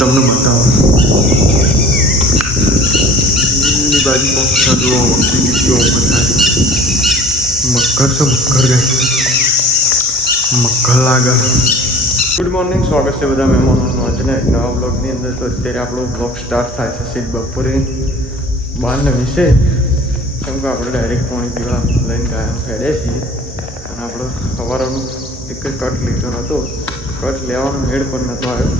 તમને બતાવો એની બાજુ પક્ષા જોવા વખતે કેવો થાય મકર તો મકર ગઈ મકર લાગે. ગુડ મોર્નિંગ, સ્વાગત છે બધા મહેમાનોનું આજના એક નવા બ્લોગની અંદર. તો અત્યારે આપણો બ્લોગ સ્ટાર્ટ થાય છે સીધ બપોરે 12:20. કેમ કે આપણે ડાયરેક્ટ પાણી પીવા લઈને ગાયમ ફેર્યા છીએ અને આપણો સવારનો એક જ કટ લીધો નહોતો. કટ લેવાનો મેળ પણ નહોતો આવ્યો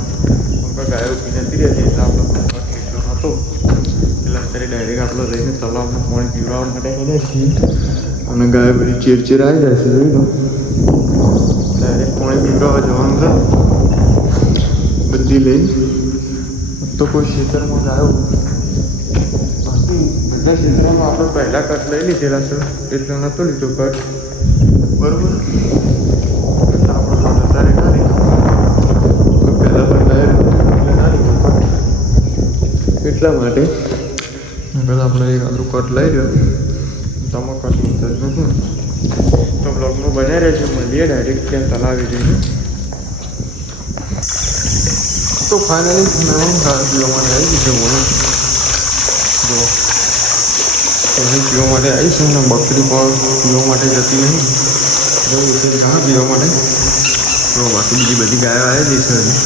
કેમ કે ગાયો પી નથી રહેતી એટલે આપણો કટ લીધો નહોતો. એટલે અત્યારે ડાયરેક્ટ આપણે લઈને તલાવમાં પાણી પીવા માટે હેડ્યા છીએ અને ગાયો બધી ચીરચીર આવી જાય છે. જોઈ લો, ડાયરેક્ટ પાણી પીવડાવવા જવાનું છે બધી લઈ. તો કોઈ ખેતરમાં ગાયો બાકી બધા ખેતરોમાં આપણે પહેલાં કટ લઈ લીધેલા છે એટલે નહોતો લીધો કટ, બરાબર. આપણે અત્યારે ના લીધો, પહેલાં પણ ગાયો એટલે ના લીધો કટ. એટલા માટે પહેલાં આપણે એક આટલું કટ લઈ લો. તમે કટ લીધો જ નથી તો બ્લોગમાં બન્યા રહેશે. મળીએ ડાયરેક્ટ ત્યાં તલાવી જઈએ. તો ફાઇનલી મેં ગાય પીવા માટે આવી ગઈ છે. મને જો અહીં પીવા માટે આવીશું ને બકરી પણ પીવા માટે જતી નહીં. ઘણા પીવા માટે તો બાકી બીજી બધી ગાયો આવી જઈ છે. હજી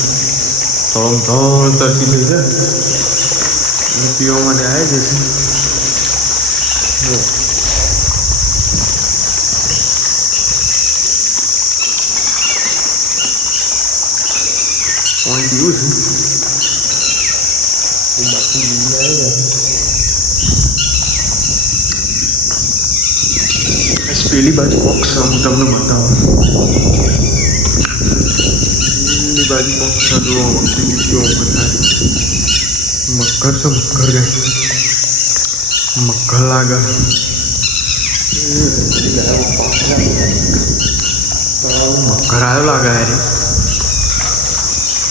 થોડો તરતી થઈ છે અને પીવા માટે આવી જશે. જો પાણી પીવું છું બાકી બીજી આવી જાય. પેલી બાજુ બોક્સ હું તમને બતાવું. પેલી બાજુ બોક્સ જોવા વખતે કેવો થાય મકર તો મકર ગઈ મકર લાગે. મકર આવ્યો લાગે યાર.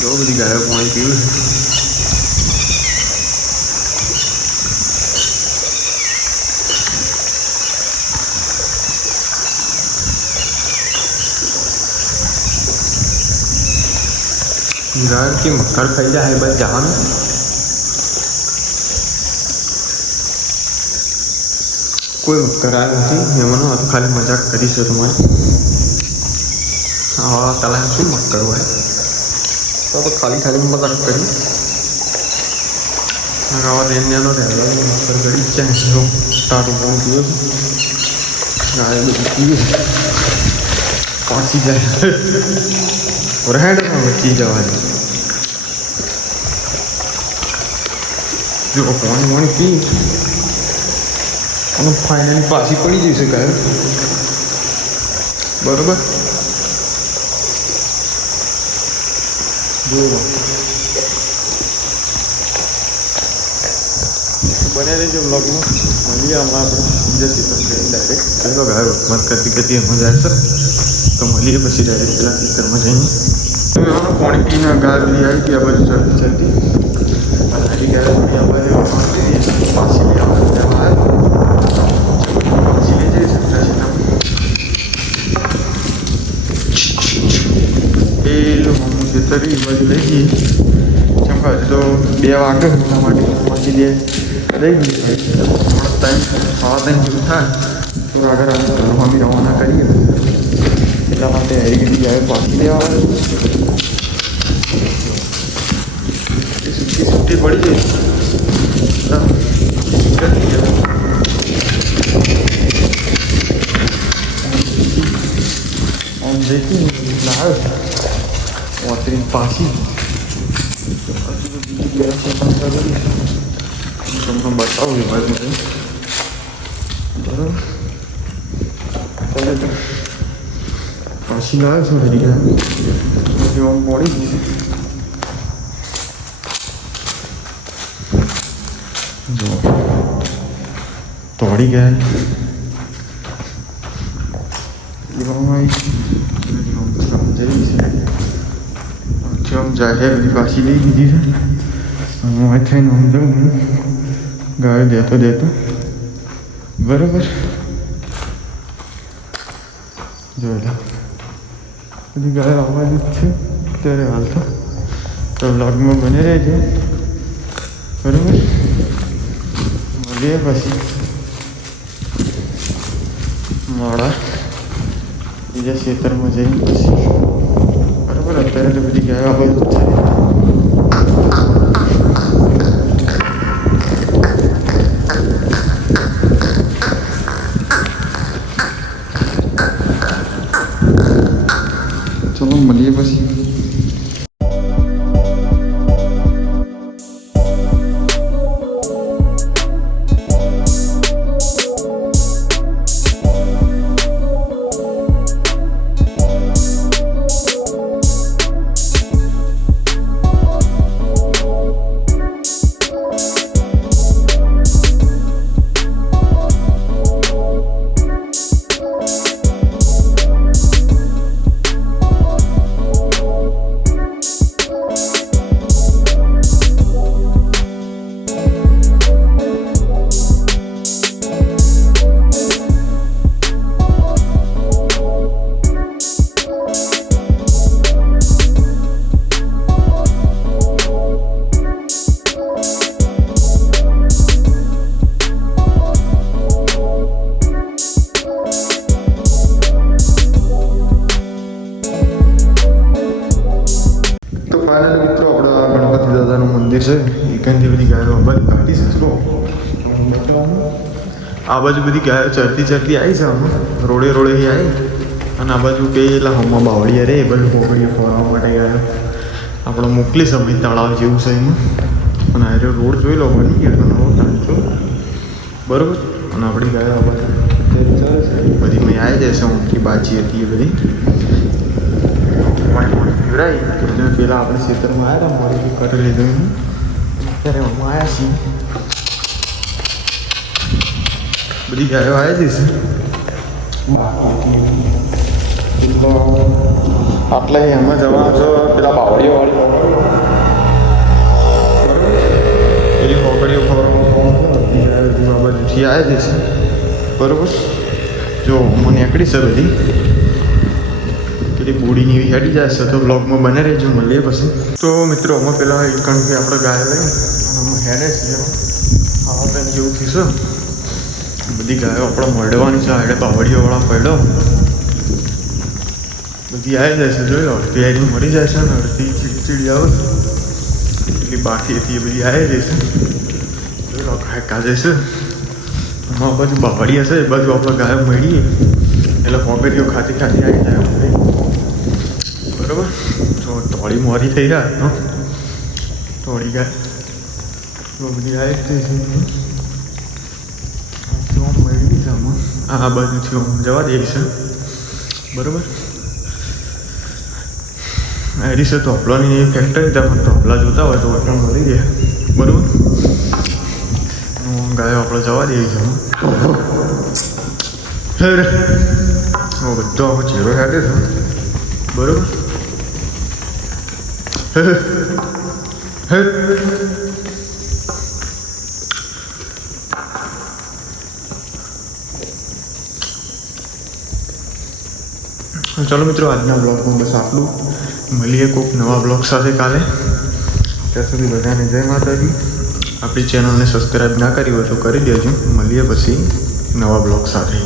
બહુ બધી ગાયો પાણી પીવું છે. ગાય કે મકર ખાઈ જાય બસ જવાનું. કોઈ મકર આવ્યો નથી એમાંનો. આ તો ખાલી મજાક કરીશું તમારે. હા તલામ શું મકર હોય તો ખાલી મજાક કરી આવા રેન્યાનો રહેલો મકર કરી ક્યાં તારું ફોન પીવો ગાય બધી પીવે પહોંચી જાય રહેડમાં વચી જવાની. જો પાણી પી અને ફાઇનલી પાછી પડી જશે ગાય, બરોબર. જો બને રહેજો બ્લોગમાં. મળીએ હમણાં આપણે જતી પણ ડાયરેક્ટ ચાલો ગાયો મત કરતી મજા આવશે તો મળીએ પછી ડાયરેક્ટ પેલા ખેતરમાં જઈને. પાણી પીને ગાય બધી આવી ગયા બાજુ ચડતી હજી ગાય બધી આ બાજુ પાછી લઈ આવવા પાછી લઈ જઈ શકતા છે. પેલું મમ્મી ખેતરી બાજુ લઈ જઈએ કેમ કે હજુ તો 2 વાગે એટલા માટે પાછી લઈ ગઈ. ટાઈમ 3:30 જેવું થાય તો આગળ મમ્મી રવાના કરીએ એટલા માટે આવી ગઈ ગાય પાછી લેવા છૂટી પડી જાય. આમ જઈશું એટલે આવે વાતરીને પાછી બીજી તમને બતાવું એ બાજુ બરાબર. તો પાછી લાવે છું હજી ગયા આમ પડી ગઈ. જો તોડી ગયા આમ જાય બધી પાછી લઈ લીધી છે. હું થઈને આમ જાઉં ગાયો દેતો બરાબર. જોયેલા બધી ગાયો આવવાની જ છે અત્યારે હાલ તો તો વ્લોગમાં બની રહેજો બરાબર. મળીએ પછી મોડા બીજા ખેતરમાં જઈને પછી બરાબર. અત્યારે તો બધી ગાયો આ બધું છે. ચલો મળીએ પછી. મિત્રો આપણા ગણપતિ દાદાનું મંદિર છે. એકાંથી બધી ગાયો આ બાજુ કાઢી શકશો. આ બાજુ બધી ગાયો ચરતી આવી છે. આમાં રોડે આવી અને આ બાજુ પેલા હમણાં બાવળીયા રે એ બાજુ પોકડીએ ફરવા માટે ગયા. આપણે મોકલી સમય તળાવ જેવું છે એમાં. અને આ રોડ જોઈ લો બની ગયો નવો ટાંચો બરાબર. અને આપણી ગાયો આ બાજુ બધી મેં આવી જાય છે. ઊંઘી બાજી હતી એ બધી પેલા આપણે ખેતરમાં આવ્યા હતા. મોડી કટ લીધું અત્યારે અમે આવ્યા છીએ. બધી ગાયો આવી જશે. આટલે એમાં જવાનું છો પેલા બાવળીઓ વાળી પેલી પોકડીઓ ફરવામાં બધુંથી આવી જશે બરાબર. જો મને એકડી છે બધી પેલી બુડીની એવી હેડી જાય છે. તો બ્લોગમાં બને રહેજો. મળીએ પછી. તો મિત્રો અમે પેલા એકણથી આપણે ગાય લઈએ અને અમે હેડે છીએ. આવા પેન જેવું થશે. બધી ગાયો આપણે મળવાની છે. આડે બાવળીઓવાળા પડ્યો બધી આવી જાય છે. જોઈ લો પેરી મળી જાય છે ને અડધી ચીડી આવે છે. એટલી બાકી હતી એ બધી આવી જાય છે. જોઈ લો ગાય કાજે છે. આ બાજુ બાવળી હશે એ બાજુ આપણે ગાયો મળીએ એટલે પોકેટીઓ ખાતી આવી જાય બરાબર. જો ટોળી મોરી થઈ રહ્યા ટોળી ગાય બધી આવી જ છે. મળી છે આમાં આ બાજુથી જવા દે છે બરાબર. એડી છે તોપલાની ફેક્ટરી ત્યાં તોપલા જોતા હોય તો વટણ મળી ગયા બરાબર. ગાયો આપણે જવા દઈએ છે. બધો આખો ચેરો કાઢે છે બરાબર. ચલો મિત્રો આજના બ્લોગમાં બસ આટલું. મળીએ કોઈક નવા બ્લોગ સાથે કાલે. ત્યાં સુધી બધાને જય માતાજી. આપણી ચેનલને સબસ્ક્રાઈબ ના કરી હોય તો કરી દેજો. મળીએ પછી નવા બ્લોગ સાથે.